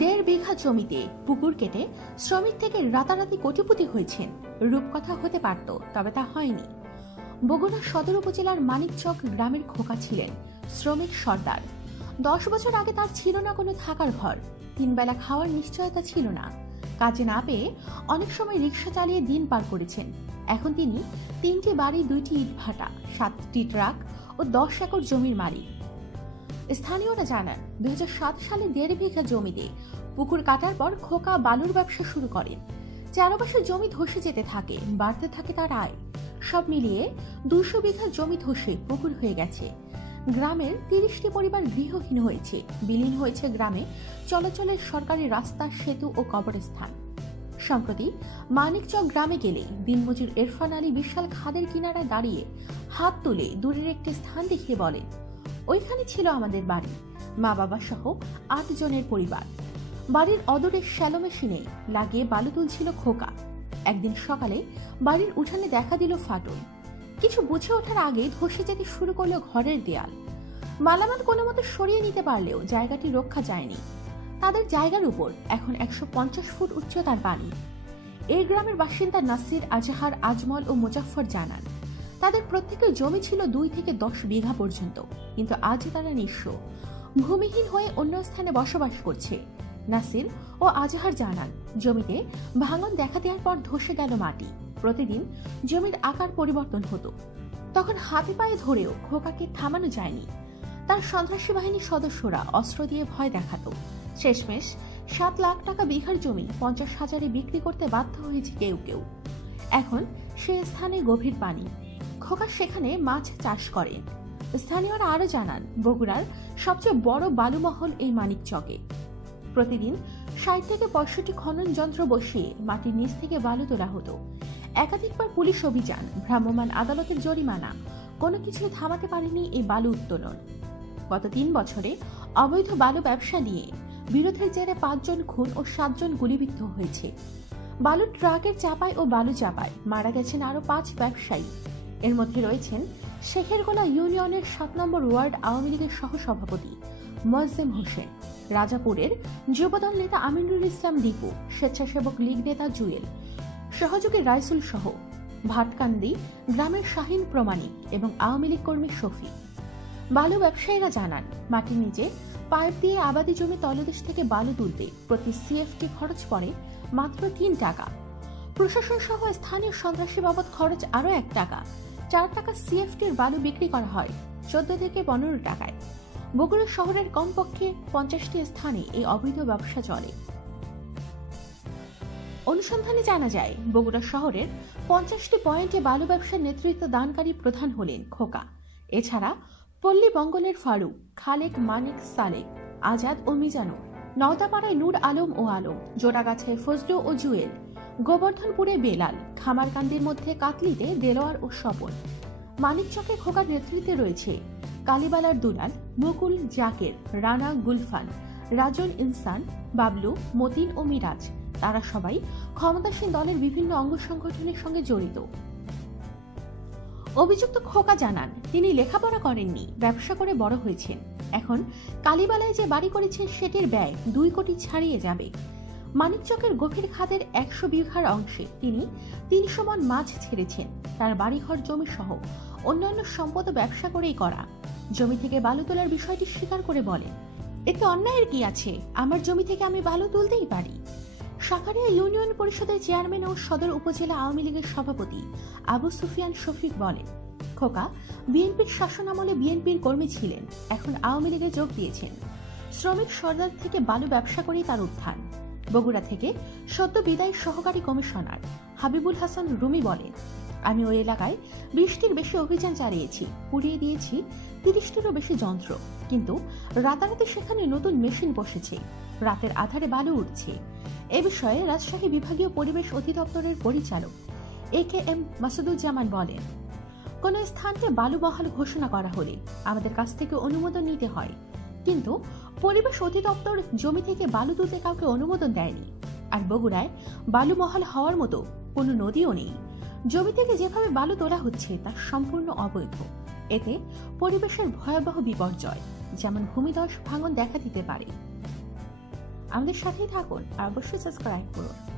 1.5 বিঘা জমিতে পুকুর কেটে শ্রমিক থেকে রাতারাতি কোটিপতি হয়েছেন। রূপকথা হতে পারত, তবে তা হয়নি। বগুড়া সদর উপজেলার মানিকচক গ্রামের খোকা ছিলেন শ্রমিক সর্দার। 10 বছর আগে তার ছিল না কোনো থাকার ঘর, 3 বেলা খাওয়ার নিশ্চয়তা ছিল না। কাজে না পেয়ে অনেক সময় রিক্সা চালিয়ে দিন পার করেছেন। এখন তিনি 3টি বাড়ি, 2টি ইটভাটা, 7টি ট্রাক ও 10 একর জমির মালিক। স্থানীয়রা জানান, 2007 সালে 1.5 বিঘা জমিতে পুকুর কাটার পর খোকা বালুর ব্যবসা শুরু করেন। চারপাশে জমি ধসে যেতে থাকে, বাড়তে থাকে তার আয়। সব মিলিয়ে 200 বিঘা জমি ধসে পুকুর হয়ে গেছে। গ্রামের 30টি পরিবার গৃহহীন হয়েছে। বিলীন হয়েছে গ্রামে চলাচলের সরকারি রাস্তা, সেতু ও কবরস্থান। সম্প্রতি মানিকচক গ্রামে গেলে দিনমজুর ইরফান আলী বিশাল খাদের কিনারায় দাঁড়িয়ে হাত তুলে দূরের একটি স্থান দেখিয়ে বলেন, ওইখানে ছিল আমাদের বাড়ি, মা বাবা সহ 8 জনের পরিবার। বাড়ির অদূরে শ্যালো মেশিনে লাগিয়ে বালু তুলছিল খোকা। একদিন সকালে বাড়ির উঠানে দেখা দিল ফাটল। কিছু বুঝে ওঠার আগে ধসে যেতে শুরু করলো ঘরের দেয়াল। মালামাল কোনো মতো সরিয়ে নিতে পারলেও জায়গাটি রক্ষা যায়নি। তাদের জায়গার উপর এখন 150 ফুট উচ্চতার পানি। এই গ্রামের বাসিন্দা নাসির, আজহার, আজমল ও মুজাফফর জানান, তাদের প্রত্যেকের জমি ছিল 2 থেকে 10 বিঘা পর্যন্ত, কিন্তু আজ তারা নিঃস্ব, ভূমিহীন হয়ে অন্য স্থানে বসবাস করছে। নাসির ও আজহার জানান, জমিতে ভাঙন দেখা দেওয়ার পর ধসে গেল মাটি। প্রতিদিন জমির আকার পরিবর্তন হতো। তখন হাতে পায়ে ধরেও খোকাকে থামানো যায়নি। তার সন্ত্রাসী বাহিনীর সদস্যরা অস্ত্র দিয়ে ভয় দেখাতো। শেষমেশ 7 লাখ টাকা বিঘার জমি 50,000-এ বিক্রি করতে বাধ্য হয়েছে কেউ কেউ। এখন সে স্থানে গভীর পানি। খোকা সেখানে মাছ চাষ করে। স্থানীয়রা আরো জানান, বগুড়ার সবচেয়ে বড় বালুমহল এই মানিকচকে। প্রতিদিন 60 থেকে 65 খনন যন্ত্র বসিয়ে মাটির নিচ থেকে বালু তোলা হতো। একাধিকবার পুলিশ অভিযান, ভ্রাম্যমাণ আদালতের জরিমানা, কোনো কিছুই থামাতে পারেনি এই বালু উত্তোলন। গত 3 বছরে অবৈধ বালু ব্যবসা নিয়ে বিরোধের জেরে 5 জন খুন ও 7 জন গুলিবিদ্ধ হয়েছে। বালুর ট্রাকের চাপায় ও বালু চাপায় মারা গেছেন আরো 5 ব্যবসায়ী। এর মধ্যে রয়েছেন শেখেরগোলা ইউনিয়নের 7 নম্বর ওয়ার্ড আওয়ামী লীগের সহসভাপতি মোয়াজ্জেম হোসেন, রাজাপুরের যুবদল নেতা আমিনুল ইসলাম দীপু, স্বেচ্ছাসেবক লীগ নেতা জুয়েল, সহযোগী রাইসুল সহ ভাটকান্দি গ্রামের শাহিন প্রমাণিক এবং আওয়ামী লীগ কর্মী শফি। বালু ব্যবসায়ীরা জানান, মাটির নিচে পাইপ দিয়ে আবাদি জমি তলদেশ থেকে বালু তুলতে প্রতি সিএফটি খরচ পড়ে মাত্র 3 টাকা। প্রশাসন সহ স্থানীয় সন্ত্রাসী বাবদ খরচ আরো 1 টাকা। 4 টাকা সিএফটির বালু বিক্রি করা হয় 14 থেকে 15 টাকায়। বগুড়া শহরের কমপক্ষে 50টি স্থানে এই অবৈধ ব্যবসা চলে। অনুসন্ধানে জানা যায়, বগুড়া শহরের 50টি পয়েন্টে বালু ব্যবসার নেতৃত্ব দানকারী প্রধান হলেন খোকা। এছাড়া পল্লী বঙ্গলের ফারুক, খালেক, মানিক, সালেক, আজাদ ও মিজানু, নওদাপাড়ায় নূর আলম ও আলম, জোড়াগাছায় ফজলু ও জুয়েল, গোবর্ধনপুরে বেলাল, খামারকান্দির মধ্যে কাতলিতে দেলোয়ার ও স্বপন। মানিকচকে খোকার নেতৃত্বে রয়েছে কালীবালার দুলাল, মুকুল, জাকের, রানা, গুলফান, রাজন, ইনসান, বাবলু, মতিন ও মিরাজ। তারা সবাই ক্ষমতাসীন দলের বিভিন্ন অঙ্গ সংগঠনের সঙ্গে জড়িত। অভিযুক্ত খোকা জানান, তিনি লেখাপড়া করেননি, ব্যবসা করে বড় হয়েছেন। এখন কালীবালায় যে বাড়ি করেছেন সেটির ব্যয় 2 কোটি ছাড়িয়ে যাবে। মানিকচকের গভীর খাদের 100 বিঘার অংশে তিনি 300 মণ মাছ ছেড়েছেন। তার বাড়িঘর, জমি সহ অন্যান্য সম্পদ ব্যবসা করেই করা। জমি থেকে বালু তোলার বিষয়টি স্বীকার করে বলেন, এতে অন্যায়ের কি আছে? আমার জমি থেকে আমি বালু তুলতেই পারি। সাকারিয়া ইউনিয়ন পরিষদের চেয়ারম্যান ও সদর উপজেলা আওয়ামী লীগের সভাপতি আবু সুফিয়ান শফিক বলেন, খোকা বিএনপির শাসনামলে বিএনপির কর্মী ছিলেন, এখন আওয়ামী লীগে যোগ দিয়েছেন। শ্রমিক সর্দার থেকে বালু ব্যবসা করেই তার উত্থান। বগুড়া থেকে সদ্য বিদায়ী সহকারী কমিশনার হাবিবুল হাসান রুমি বলেন, আমি ওই এলাকায় 20টির বেশি অভিযান চালিয়েছি, পুড়িয়ে দিয়েছি 30টিরও বেশি যন্ত্র, কিন্তু রাতারাতি সেখানে নতুন মেশিন বসেছে, রাতের আধারে বালু উঠছে। এ বিষয়ে রাজশাহী বিভাগীয় পরিবেশ অধিদপ্তরের পরিচালক AKM মাসুদুজ্জামান বলেন, কোন স্থানকে বালুমহল ঘোষণা করা হলে আমাদের কাছ থেকে অনুমোদন নিতে হয়, কিন্তু পরিবেশ অধিদপ্তর জমি থেকে বালু তুলতে কাউকে অনুমোদন দেয়নি। আর বগুড়ায় বালুমহল হওয়ার মতো কোনো নদীও নেই। জমি থেকে যেভাবে বালু তোলা হচ্ছে তা সম্পূর্ণ অবৈধ। এতে পরিবেশের ভয়াবহ বিপর্যয়, যেমন ভূমিধস, ভাঙন দেখা দিতে পারে। আমাদের সাথেই থাকুন আর অবশ্যই সাবস্ক্রাইব করুন।